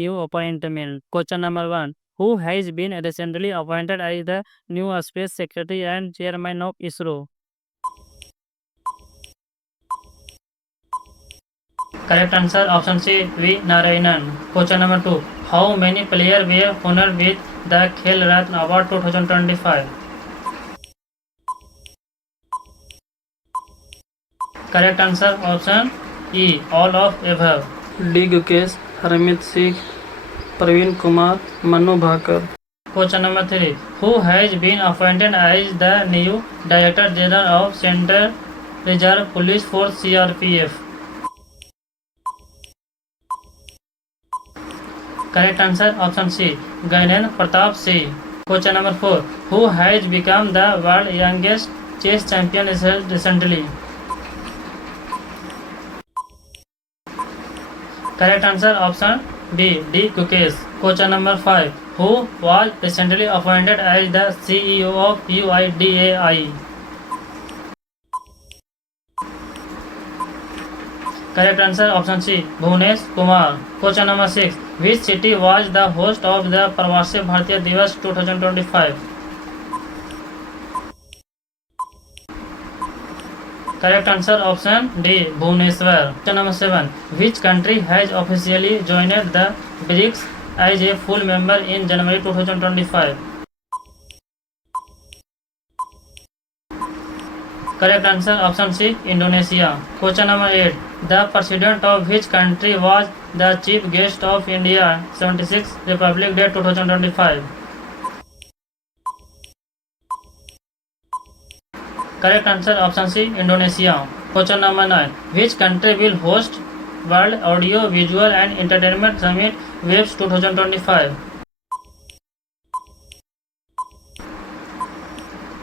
New appointment. Question number 1. Who has been recently appointed as the new Space Secretary and Chairman of ISRO? Correct answer option C. V. Narayanan. Question number 2. How many players were honored with the Khel Ratna Award 2025? Correct answer option E. All of above. D. Gukesh, Harmeet Singh, Praveen Kumar, Manu Bhaker. Question number 3. Who has been appointed as the new Director General of Central Reserve Police Force CRPF? Correct answer option C. Gainendra Pratap Singh. Question number 4. Who has become the world youngest chess champion recently? Correct answer option B. D. Gukesh. Question number 5. Who was recently appointed as the CEO of UIDAI? Correct answer option C. Bhunesh Kumar. Question number 6. Which city was the host of the Pravasi Bharatiya Divas 2025? Correct answer option D. Bhubaneswar. Question number 7. Which country has officially joined the BRICS as a full member in January 2025? Correct answer option C. Indonesia. Question number 8. The President of which country was the chief guest of India 76th Republic Day 2025? Correct answer option C. Indonesia. Question number 9. Which country will host World Audio Visual and Entertainment Summit Waves 2025?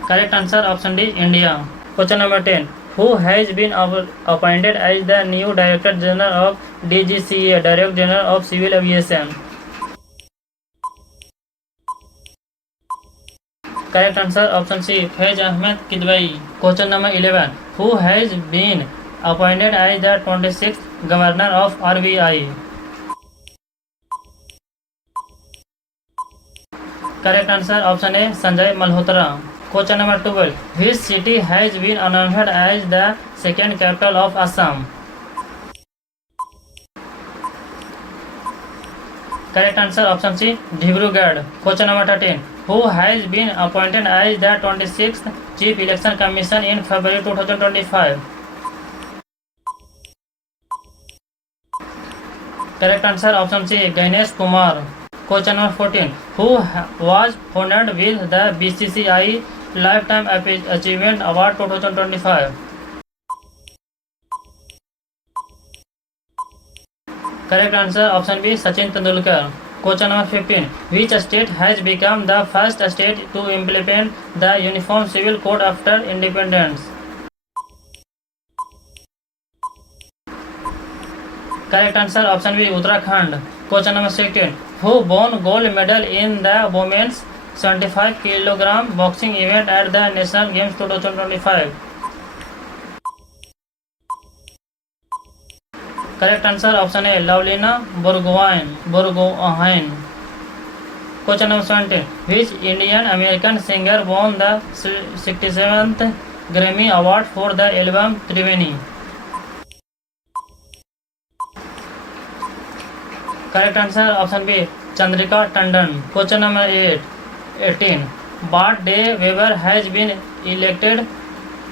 Correct answer option D. India. Question number 10. Who has been appointed as the new Director General of DGCA, Director General of Civil Aviation? Correct answer option C. Faiz Ahmed Kidwai. Question number 11. Who has been appointed as the 26th Governor of RBI? Correct answer option A. Sanjay Malhotra. Question number 12. Which city has been announced as the second capital of Assam? Correct answer option C. Dibrugarh. Question number 13. Who has been appointed as the 26th Chief Election Commission in February 2025? Correct answer option C. Ganesh Kumar. Question number 14. Who was honored with the BCCI Lifetime Achievement Award 2025? Correct answer option B. Sachin Tendulkar. Question number 15. Which state has become the first state to implement the Uniform Civil Code after independence? Correct answer option B. Uttarakhand. Question number 16. Who won gold medal in the women's 75 kg boxing event at the National Games 2025? Correct answer option A. Lavlina Borgohain. Question number 17. Which Indian American singer won the 67th Grammy Award for the album Triveni? Correct answer option B. Chandrika Tandon. Question number 18. What day Weber has been elected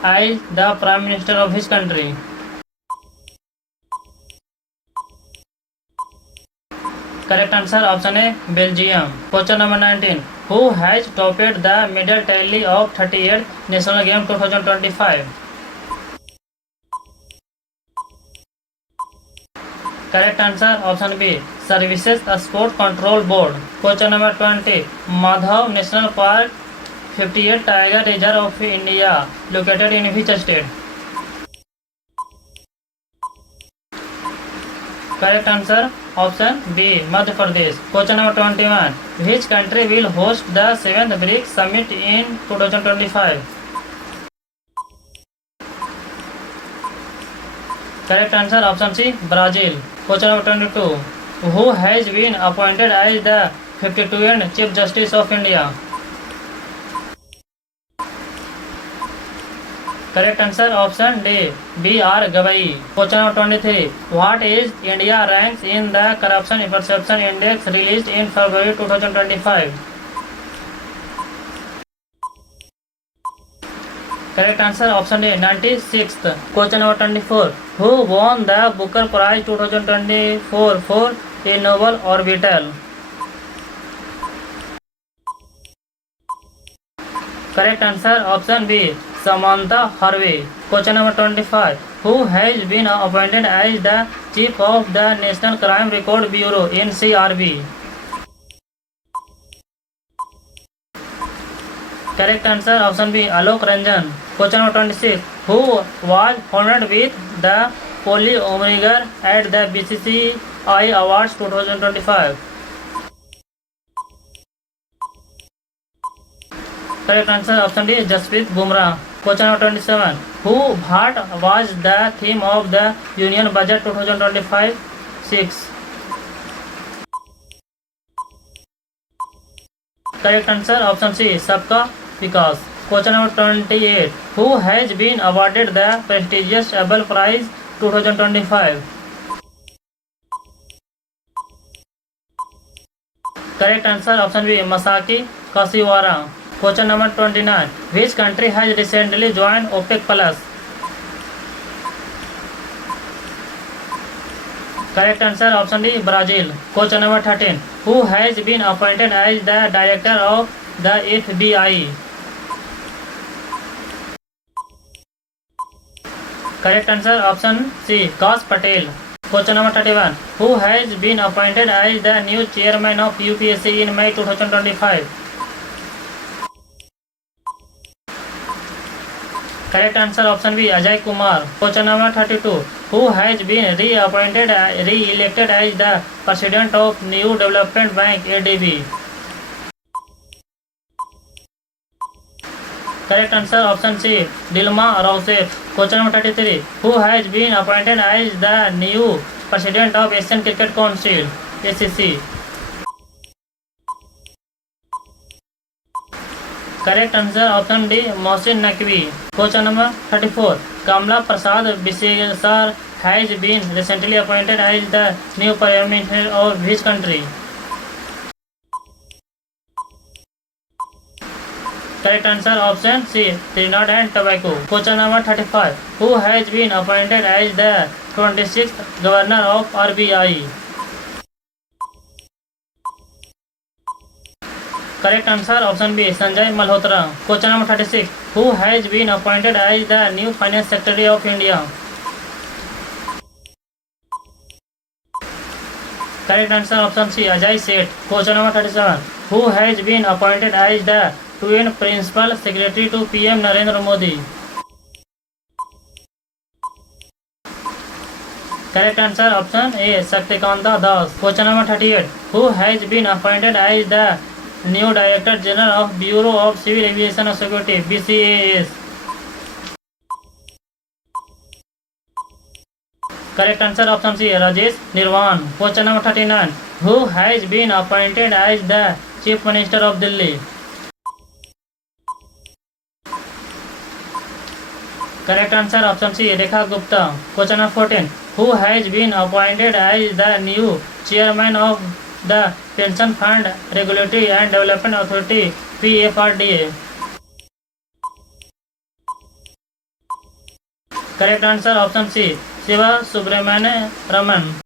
as the Prime Minister of his country? Correct answer option A. Belgium. Question number 19. Who has topped the medal tally of 38th National Games 2025? Correct answer option B. Services Sport Control Board. Question number 20. Madhav National Park 58 Tiger Reserve of India located in which state? Correct answer option B. Madhya Pradesh. Question number 21. Which country will host the 7th BRICS Summit in 2025? Correct answer option C. Brazil. Question number 22. Who has been appointed as the 52nd Chief Justice of India? Correct answer option D. B.R. Gavai. Question number 23. What is India ranks in the Corruption Perception Index released in February 2025? Correct answer option D. 96th. Question number 24. Who won the Booker Prize 2024 for a novel Orbital? Correct answer option B. Samantha Harvey. Question number 25. Who has been appointed as the Chief of the National Crime Record Bureau (NCRB)? Correct answer option B. Alok Ranjan. Question number 26. Who was honored with the Polly Omrigar at the BCCI Awards 2025? Correct answer option D. Jasprit Bumrah. Question number 27. Who Bhatt was the theme of the Union Budget 2025-6? Correct answer option C. Sabka Vikas. Question number 28. Who has been awarded the prestigious Abel Prize 2025? Correct answer option B. Masaki Kashiwara. Question number 29. Which country has recently joined OPEC Plus? Correct answer option D. Brazil. Question number 13. Who has been appointed as the director of the FBI? Correct answer option C. Kash Patel. Question number 31. Who has been appointed as the new chairman of UPSC in May 2025? Correct answer option B. Ajay Kumar. Question number 32. Who has been re-elected as the president of New Development Bank (ADB)? Correct answer option C. Dilma Rousseff. Question number 33. Who has been appointed as the new president of Asian Cricket Council (ACC)? Correct answer option D. Mohsin Naqvi. Question number 34. Kamla Prasad Bisesar has been recently appointed as the new Prime Minister of which country? Correct answer option C. Trinidad and Tobago. Question number 35. Who has been appointed as the 26th Governor of RBI? Correct answer option B. Sanjay Malhotra. Question number 36. Who has been appointed as the new Finance Secretary of India? Correct answer option C. Ajay Seth. Question number 37. Who has been appointed as the twin principal secretary to PM Narendra Modi? Correct answer option A. Shaktikanta Das. Question number 38. Who has been appointed as the new Director General of Bureau of Civil Aviation Security (BCAS)? Correct answer option C. Rajesh Nirwan. Question number 39. Who has been appointed as the Chief Minister of Delhi? Correct answer option C. Rekha Gupta. Question number 14. Who has been appointed as the new Chairman of the Pension Fund Regulatory and Development Authority (PFRDA)? Correct answer option C. Shiva Subramanian Raman.